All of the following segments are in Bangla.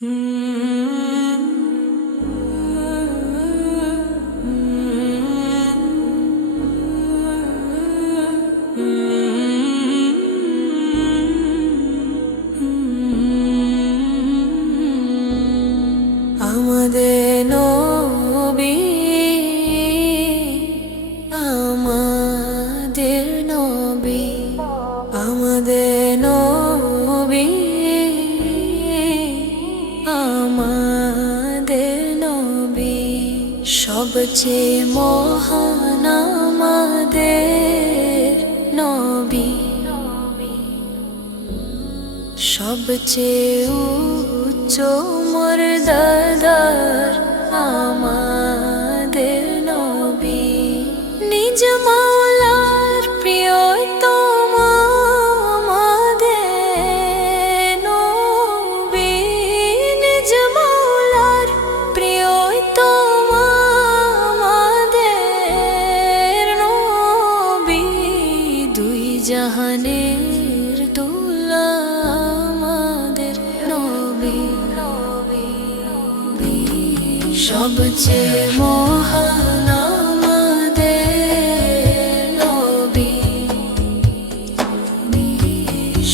আমাদের নবী, আমাদের নবী, আমাদের নবী, আমাদের নবী সবচেয়ে মহান আমাদের নবী, সবচেয়ে উচ্চ মর্যাদার আমাদের নবী, নিজ মাওলার প্রিয়তম আমাদের নবী, নিজ মাওলার প্রিয়তম আমাদের নবী, দুই জাহানের দুলা আমাদের নবী, সবচেয়ে মহান আমাদের নবী,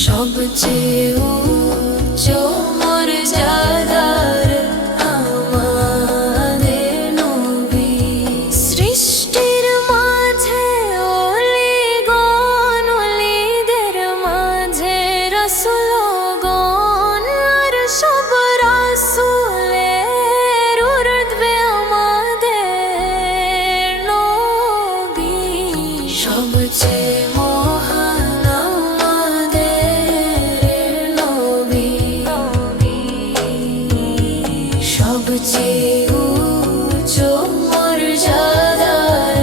সবচেয়ে উচ্চ মর্যাদার আমাদের নবী, সৃষ্টির মাঝে অলিগণ, অলিদের মাঝে রাসূলগণ, আর সব রাসূলের ঊর্ধ্বে আমাদের নবী, সবচেয়ে মহান আমাদের নবী, সবচেয়ে উচ্চ মর্যাদার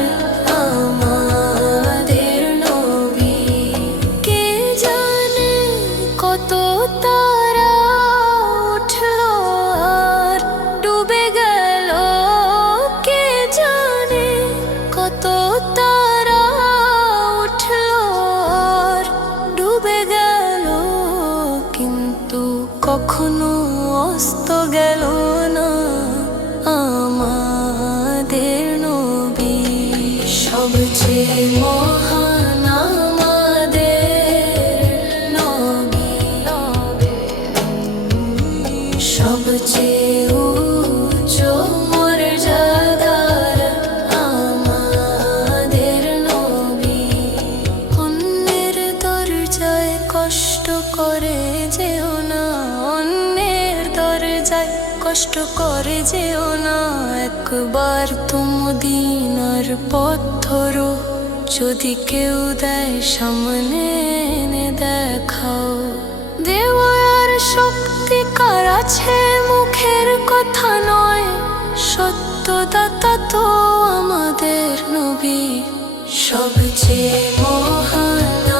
আমাদের নবী, কে জানে কত তারা উঠলো আর ডুবে গেল, কে জানে কত তারা উঠলো আর ডুবে গেল, কিন্তু কখনো অস্ত গেল না আমাদের নবী, সবচেয়ে মহান আমাদের নবী, সবচেয়ে উচ্চ মর্যাদার আমাদের নবী, অন্যের দরজায় কষ্ট করে যেও না, অন্যের দরজায় কষ্ট করে যেও না, একবার তো মদিনার পথ ধরো, যদি কেউ দেয় সামনে এনে দেখাও, দেওয়ার শক্তি কার আছে মুখের কথা নয়, সত্যদাতা তো আমাদের নবী, সবচেয়ে মহান